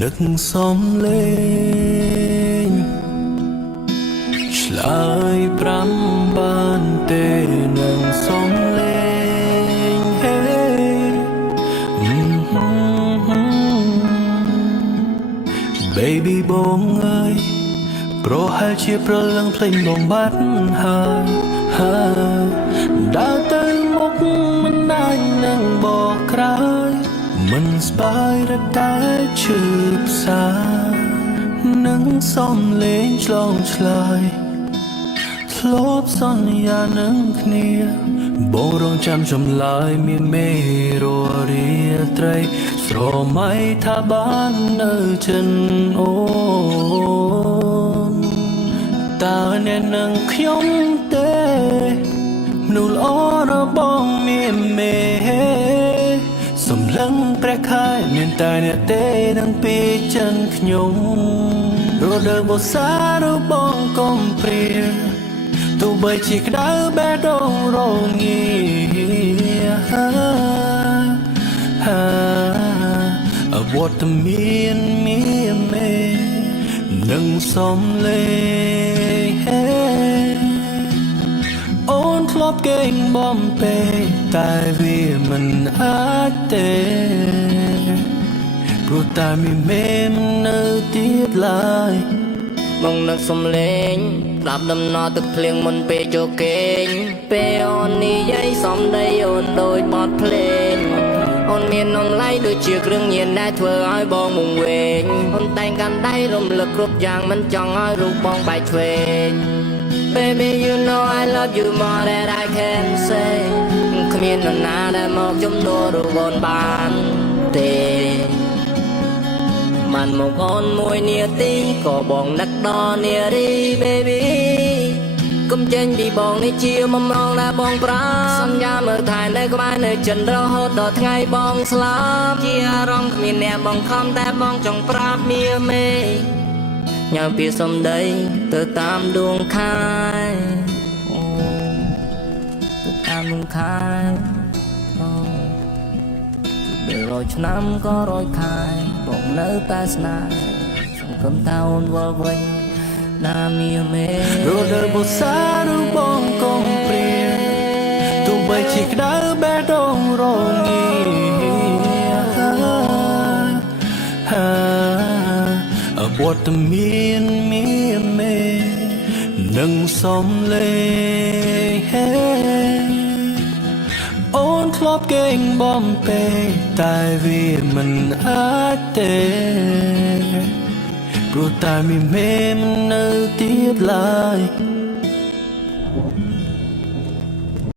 นึกสมเลงឆ្លើយប្រាំបានទេនឹងសំលេង Baby បងអើយប្រហែលជាប្រលឹងភ្លេងបងបាត់ហើយដើរទៅមុខមិនដាច់នឹងបកក្រោយមិនស្បាយរតែឈឺផ្សានឹងសំលេងឆ្លងឆ្លើយធ្លាប់សន្យានឹងគ្នាបងរងចាំចម្លើយមានមេររាត្រីស្រមៃថាបាននៅចិនអូនតើអ្នកនឹងខ្ញុំទេមនុស្សល្អរបស់មានមេសម្លឹងព្រះខែមានតែអ្នកទេនឹងពីចិនខ្ញុំរដូវវស្សារបស់កំព្រាទោះបីជាក្តៅបេះដូងរងាអវត្តមានមេនឹងសំលេងអូនធ្លាប់កេងបំពេតែវាមិនអាចទេព្រោះតែមានមេនៅទៀតឡើយបងនឹកសំលេងស្ដាប់ដំណរទឹកភ្លៀងមុនពេលចូលគេងពេលអូននិយាយសំដីអូនដូចបទភ្លេងអូនមាននំឡៃដូចជាគ្រឿងញៀនដែលធ្វើឲ្យបងងងវែងអូនតែងកាន់ដៃរំលឹកគ្រប់យ៉ាងមិនចង់ឲ្យរូបបងបែកឆ្វេង Baby you know I love you more than I can say គ្មាននរណាដែលមកជំនួសរូបអូនបានទេมันមកអូនមួយនាទីក៏បងនឹកដល់នារី baby កុំចេញពីបងនេះជាបំណងដែលបងប្រាសន្យាមើលថែនៅក្បែរនៅចិនរហូតដល់ថ្ងៃបងស្លាប់ជាអារម្មណ៍គ្មានអ្នកបងខំតែបងចង់ប្រាប់មាមេញ៉ៅពីសំដីទៅតាមដួងខែអូទៅតាមដួងខែអូ100ឆ្នាំក៏100ខែបងនៅតែស្នេហ៍សង្ឃឹមថាអូនវល់វិញណាមីមេរដូវវស្សាឬបងកំព្រាទោះបីជាក្តៅបេះដូងរងាអវត្តមានមេនឹងសំលេងអូនធ្លាប់កេងបំពេតែវាមិនអាចទេព្រោះតែមានមេនៅទៀតឡើយ